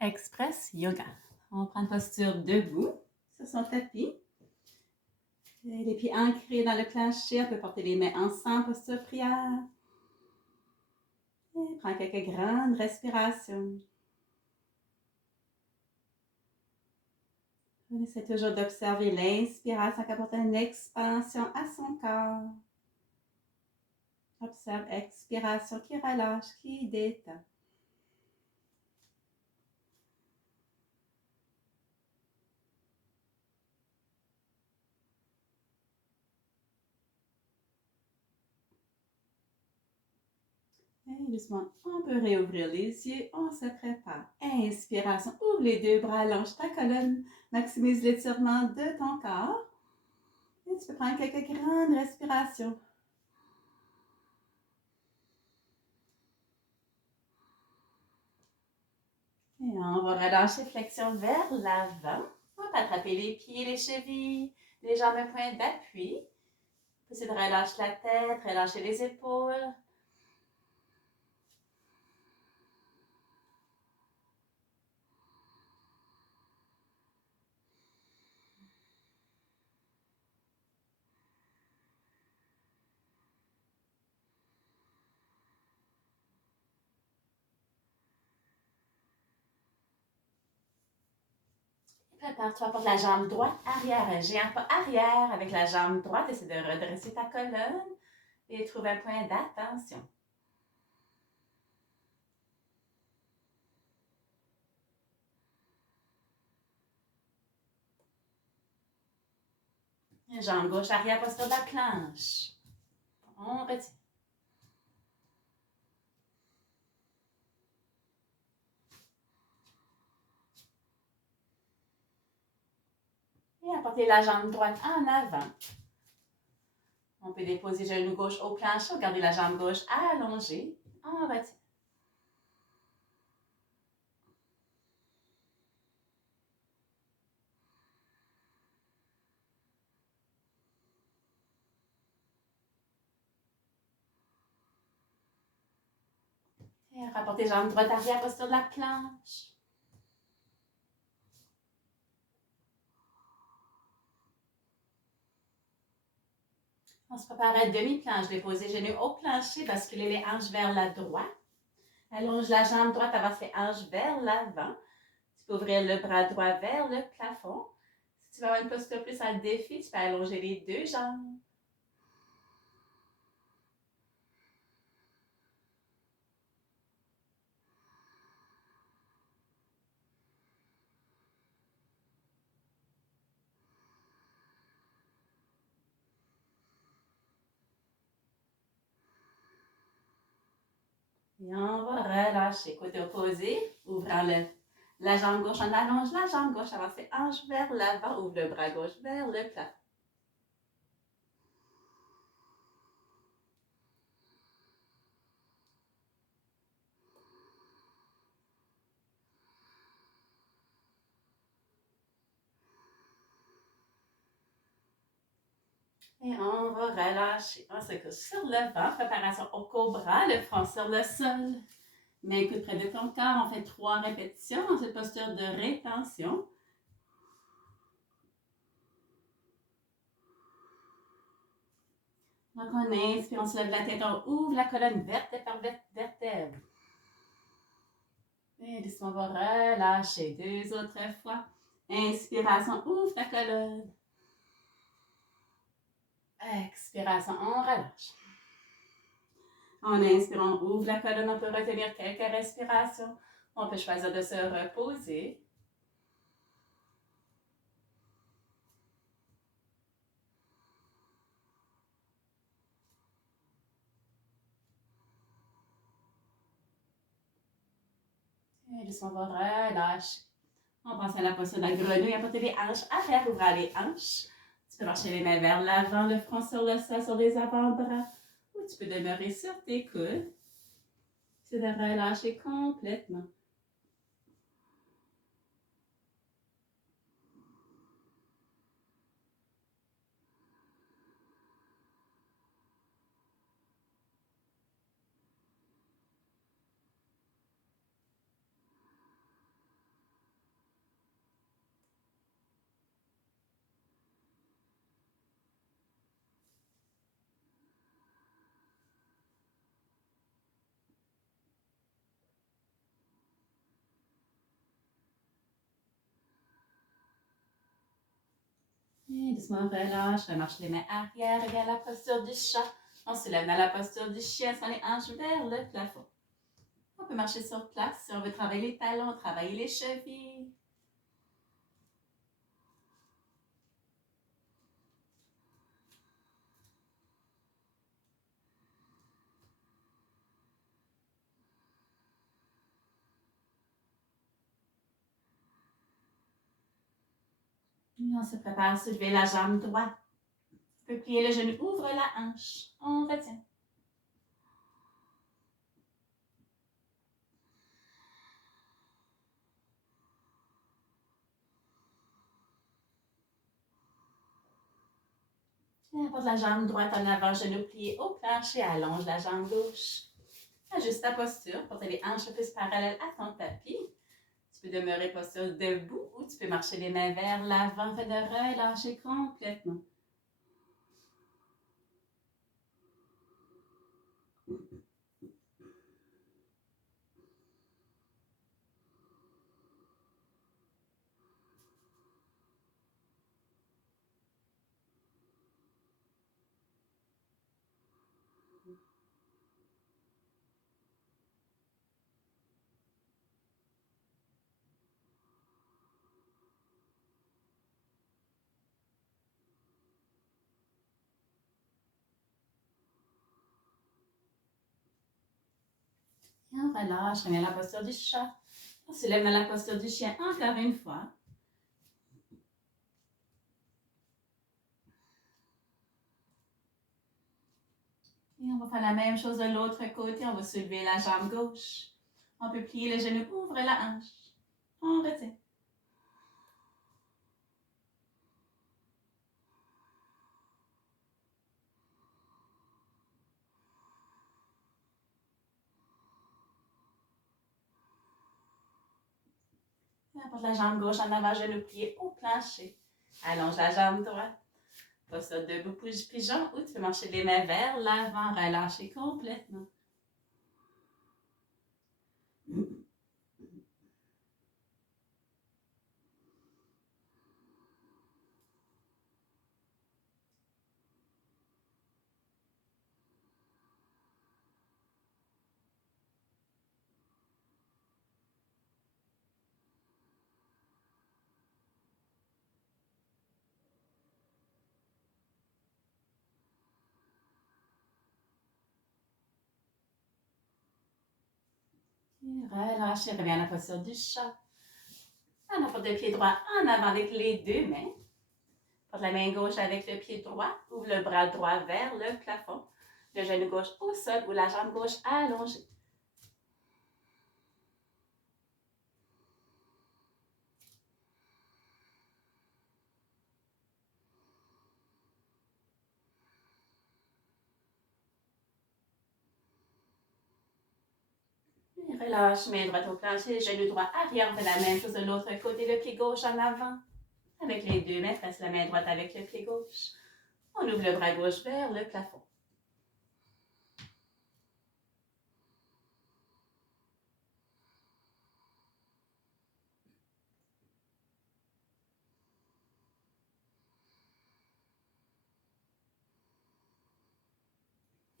Express Yoga. On prend une posture debout sur son tapis. Les pieds ancrés dans le plancher. On peut porter les mains ensemble, posture prière. Et prends quelques grandes respirations. On essaie toujours d'observer l'inspiration qui apporte une expansion à son corps. Observe expiration qui relâche, qui détend. Et doucement, on peut réouvrir les yeux, on se prépare. Inspiration, ouvre les deux bras, allonge ta colonne, maximise l'étirement de ton corps. Et tu peux prendre quelques grandes respirations. Et on va relâcher, flexion vers l'avant. On va attraper les pieds, les chevilles, les jambes à point d'appui. On peut essayer de relâcher la tête, relâcher les épaules. Prépare-toi pour la jambe droite arrière. Un géant pas arrière avec la jambe droite. Essaie de redresser ta colonne et trouve un point d'attention. Jambe gauche arrière, posture de la planche. On retire. Et apportez la jambe droite en avant. On peut déposer le genou gauche au plancher ou garder la jambe gauche allongée. On retire. Et rapportez jambe droite arrière, posture de la planche. On se prépare à demi-planche. Déposez genou au plancher, basculez les hanches vers la droite. Allonge la jambe droite, avance les hanches vers l'avant. Tu peux ouvrir le bras droit vers le plafond. Si tu veux avoir une posture plus à défi, tu peux allonger les deux jambes. Et on va relâcher. Côté opposé, ouvrant la jambe gauche, on allonge la jambe gauche, avance les hanches vers l'avant, ouvre le bras gauche vers le plafond. Et on va relâcher. On se couche sur le ventre. Préparation au cobra, le front sur le sol. Main coude près de ton corps. On fait 3 répétitions dans cette posture de rétention. Donc, on inspire, on se lève la tête, on ouvre la colonne vertèbre par vertèbre. Et doucement, on va relâcher 2 autres fois. Inspiration, ouvre ta colonne. Expiration, on relâche. En inspirant, on ouvre la colonne, on peut retenir quelques respirations. On peut choisir de se reposer. Et doucement, on va relâcher. On passe à la posture de la grenouille. Apportez les hanches arrière, ouvrez les hanches. Tu peux marcher les mains vers l'avant, le front sur le sol, sur les avant-bras. Ou tu peux demeurer sur tes coudes. C'est de relâcher complètement. Et doucement relâche, remarche les mains arrière, revient à la posture du chat. On se lève dans la posture du chien, sans les hanches vers le plafond. On peut marcher sur place si on veut travailler les talons, travailler les chevilles. Et on se prépare à soulever la jambe droite. On peut plier le genou, ouvre la hanche. On retient. Et apporte la jambe droite en avant, genou plié au plancher, allonge la jambe gauche. Ajuste ta posture, porte les hanches plus parallèles à ton tapis. Tu peux demeurer posture debout ou tu peux marcher les mains vers l'avant, fait de relâcher complètement. Et on relâche, reviens à la posture du chat. On se lève dans la posture du chien encore une fois. Et on va faire la même chose de l'autre côté. On va soulever la jambe gauche. On peut plier le genou, ouvre la hanche. On retient. Et on porte la jambe gauche en avant, genou plié au plancher. Allonge la jambe droite. Posture debout, pigeon, ou tu peux marcher les mains vers l'avant, relâcher complètement. Et relâchez, reviens à la posture du chat. On apporte le pied droit en avant avec les deux mains. Porte la main gauche avec le pied droit. Ouvre le bras droit vers le plafond. Le genou gauche au sol ou la jambe gauche allongée. Et relâche, main droite au plancher, genou droit arrière. On fait la même chose de l'autre côté, le pied gauche en avant. Avec les deux mains, presse la main droite avec le pied gauche. On ouvre le bras gauche vers le plafond.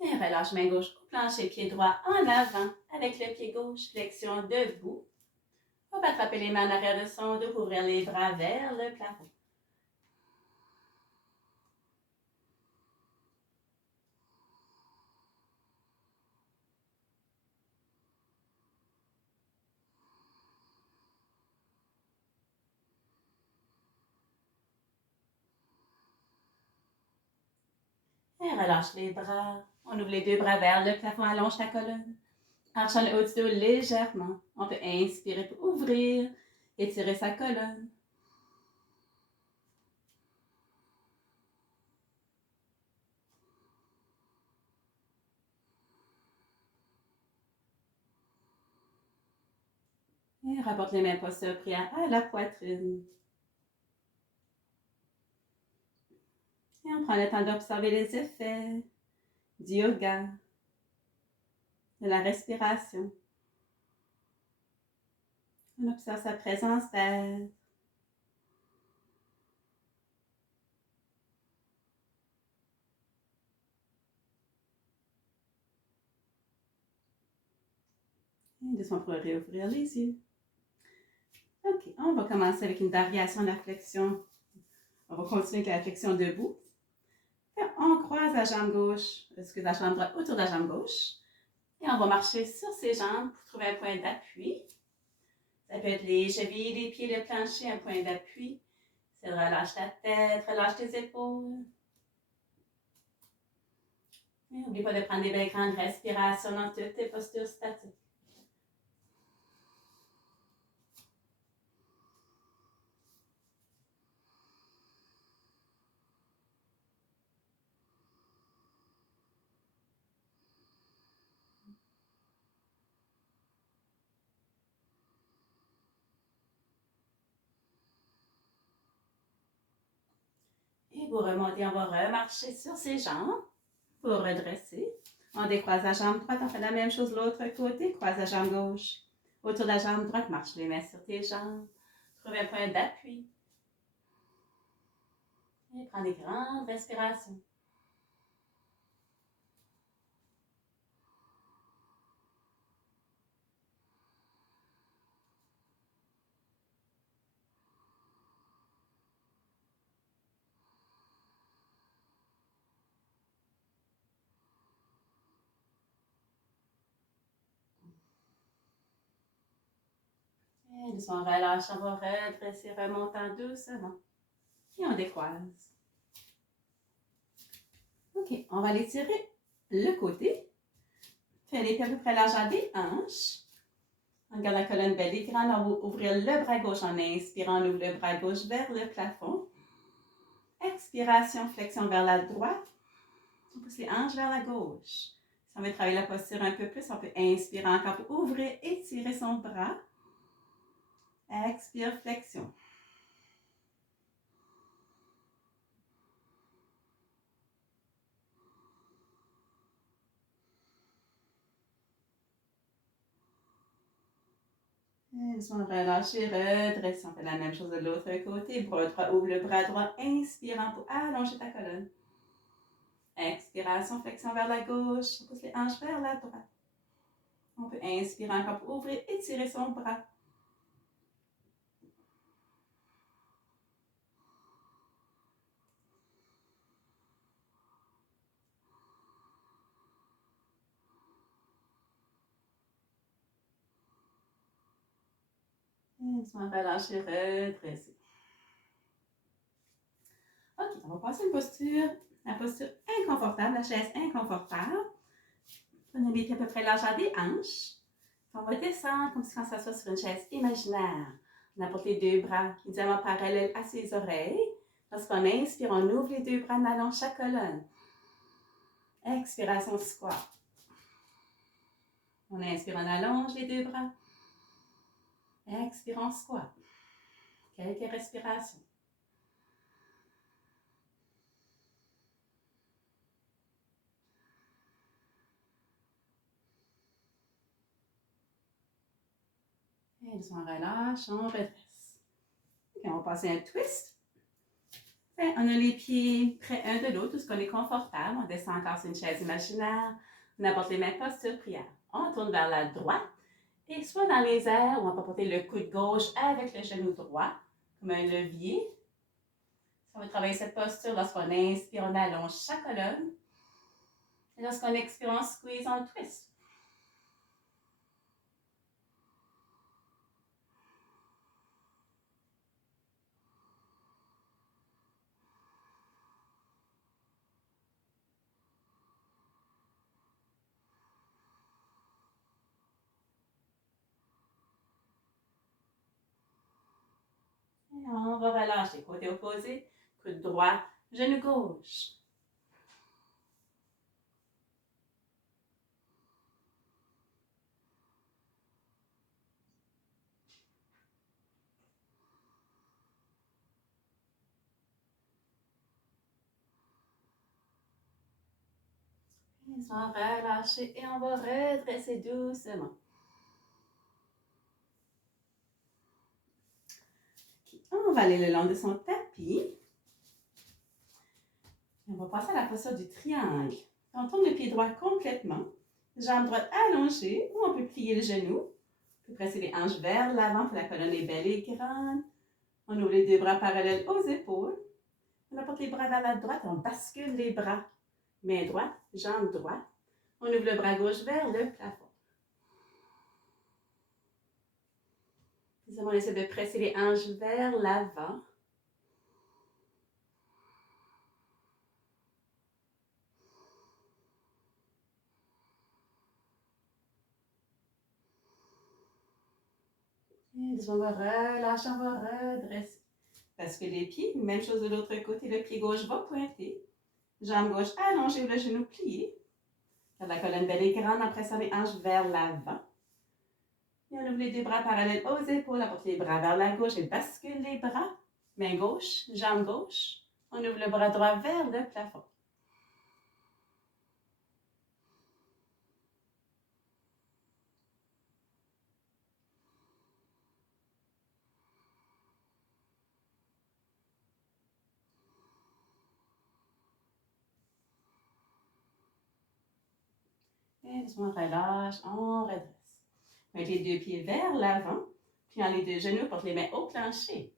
Et relâche, main gauche au plancher, pied droit en avant. Avec le pied gauche, flexion debout. On va attraper les mains en arrière de son dos, ouvrir les bras vers le plafond. Et relâche les bras. On ouvre les deux bras vers le plafond, allonge ta colonne. Archant le haut du dos légèrement. On peut inspirer pour ouvrir, étirer sa colonne. Et rapporte les mains posture prière à la poitrine. Et on prend le temps d'observer les effets du yoga, de la respiration. On observe sa présence d'être. Doucement pour réouvrir les yeux. OK, on va commencer avec une variation de la flexion. On va continuer avec la flexion debout. On croise la jambe gauche, la jambe droite autour de la jambe gauche. Et on va marcher sur ses jambes pour trouver un point d'appui. Ça peut être les chevilles, les pieds, le plancher, un point d'appui. C'est de relâcher ta tête, relâche tes épaules. N'oublie pas de prendre des belles grandes respirations dans toutes tes postures statiques. Et vous remontez, on va remarcher sur ses jambes pour redresser. On décroise la jambe droite, on fait la même chose de l'autre côté, croise la jambe gauche. Autour de la jambe droite, marche les mains sur tes jambes. Trouve un point d'appui. Et prends des grandes respirations. Et doucement, relâche, on va redresser, remontant doucement. Et on décroise. OK, on va aller tirer le côté. Fais les pieds à peu près largeur des hanches. On garde la colonne belle et grande. On va ouvrir le bras gauche en inspirant. On ouvre le bras gauche vers le plafond. Expiration, flexion vers la droite. On pousse les hanches vers la gauche. Si on veut travailler la posture un peu plus, on peut inspirer encore pour ouvrir et tirer son bras. Expire, flexion. Doucement relâcher, redresser. On fait la même chose de l'autre côté. Bras droit, ouvre le bras droit, inspirant pour allonger ta colonne. Expiration, flexion vers la gauche. On pousse les hanches vers la droite. On peut inspirer encore pour ouvrir et tirer son bras. Doucement relâcher, redresser. OK, on va passer la posture inconfortable, la chaise inconfortable. Prenez les pieds à peu près largeur des hanches. On va descendre comme si on s'assoit sur une chaise imaginaire. On apporte les deux bras idéalement parallèles à ses oreilles. Lorsqu'on inspire, on ouvre les deux bras, on allonge chaque colonne. Expiration, squat. On inspire, on allonge les deux bras. Expire, on squat. Quelques respirations. Et on relâche, on redresse. Et on va passer un twist. Et on a les pieds près un de l'autre, tout ce qu'on est confortable. On descend encore sur une chaise imaginaire. On apporte les mains posture prière. On tourne vers la droite. Et soit dans les airs, on va porter le coude gauche avec le genou droit, comme un levier. On va travailler cette posture. Lorsqu'on inspire, on allonge chaque colonne. Et lorsqu'on expire, on squeeze, on twist. Et on va relâcher. Côté opposé, coude droit, genou gauche. Et on va relâcher et on va redresser doucement. On va aller le long de son tapis. On va passer à la posture du triangle. On tourne le pied droit complètement. Jambe droite allongée ou on peut plier le genou. Puis presser les hanches vers l'avant, puis la colonne est belle et grande. On ouvre les deux bras parallèles aux épaules. On apporte les bras vers la droite, on bascule les bras. Main droite, jambe droite. On ouvre le bras gauche vers le plafond. Puis on essaie de presser les hanches vers l'avant. Et on va relâcher, on va redresser. Parce que les pieds, même chose de l'autre côté, le pied gauche va pointer. Jambe gauche allongée, le genou plié. Garde la colonne belle et grande en pressant les hanches vers l'avant. Et on ouvre les deux bras parallèles aux épaules, apporte les bras vers la gauche et bascule les bras. Main gauche, jambe gauche. On ouvre le bras droit vers le plafond. Et on relâche, on redresse. Mettre les deux pieds vers l'avant, puis les deux genoux, porte les mains au plancher.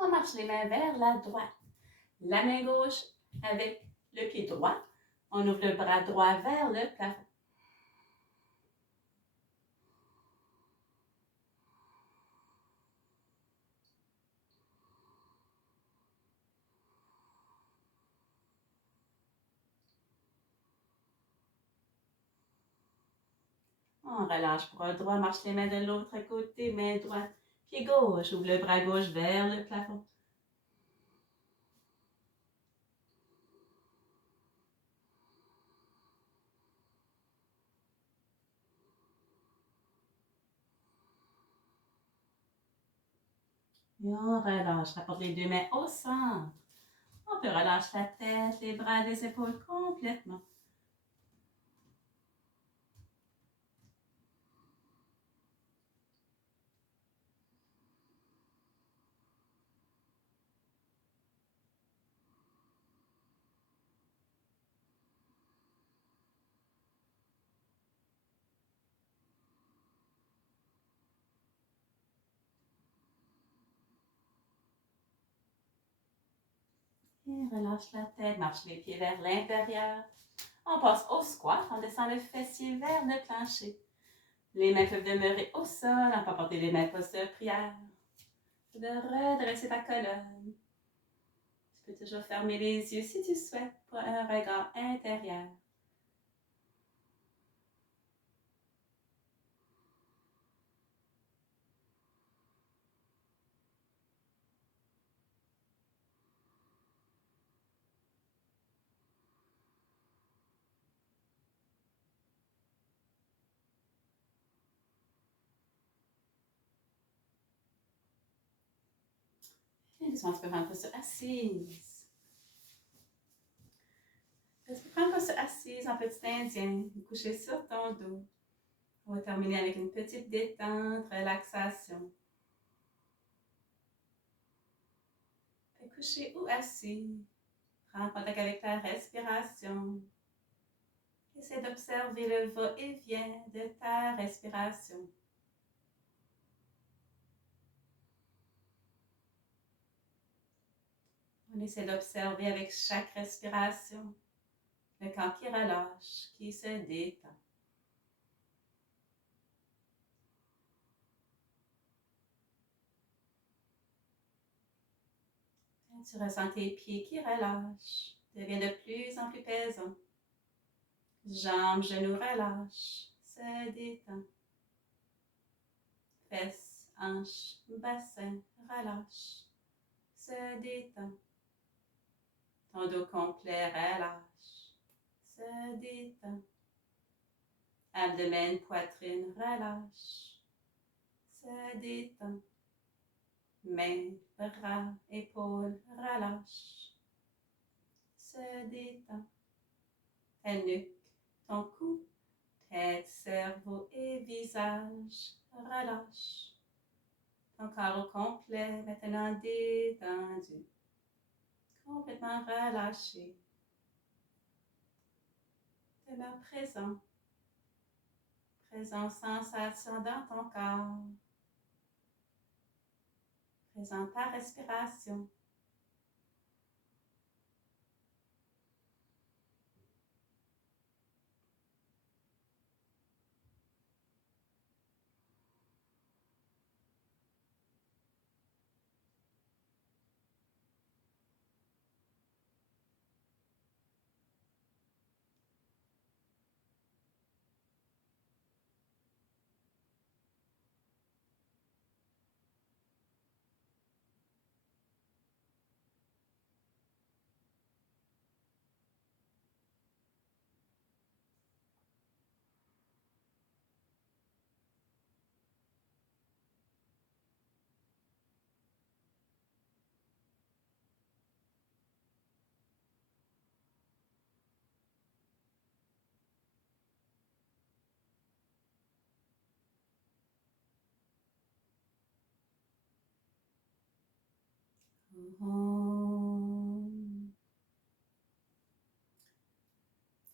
On marche les mains vers la droite. La main gauche avec le pied droit. On ouvre le bras droit vers le plafond. On relâche bras droit, marche les mains de l'autre côté, main droite, pied gauche, ouvre le bras gauche vers le plafond. Et on relâche, rapporte les deux mains au centre. On peut relâcher la tête, les bras, les épaules complètement. Et relâche la tête, marche les pieds vers l'intérieur. On passe au squat, on descend le fessier vers le plancher. Les mains peuvent demeurer au sol, on peut porter les mains posture prière. De redresser ta colonne. Tu peux toujours fermer les yeux si tu souhaites pour un regard intérieur. Et doucement, tu peux prendre une posture assise. Tu peux prendre une posture assise en petit indien, coucher sur ton dos. On va terminer avec une petite détente, relaxation. Couché ou assis, prends contact avec ta respiration. Essaie d'observer le va-et-vient de ta respiration. On essaie d'observer avec chaque respiration le corps qui relâche, qui se détend. Tu ressens tes pieds qui relâchent, deviennent de plus en plus pesants. Jambes, genoux relâchent, se détend. Fesses, hanches, bassin, relâche, se détend. Ton dos complet relâche, se détend. Abdomen, poitrine, relâche, se détend. Mains, bras, épaules, relâche, se détend. Ta nuque, ton cou, tête, cerveau et visage, relâche. Ton corps au complet, maintenant détendu, complètement relâché. Demeure présent, Présente sensation dans ton corps. Présente ta respiration.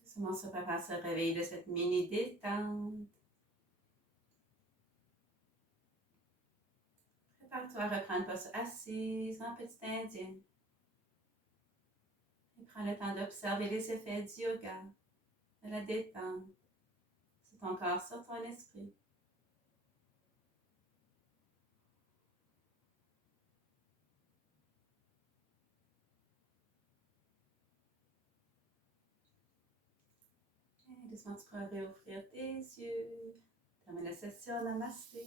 Doucement se prépare à se réveiller de cette mini détente. Prépare-toi à reprendre une posture assise en petit indien. Et prends le temps d'observer les effets du yoga, de la détente, sur ton corps, sur ton esprit. Et doucement, tu pourras réouvrir tes yeux. Termine la session. Namasté.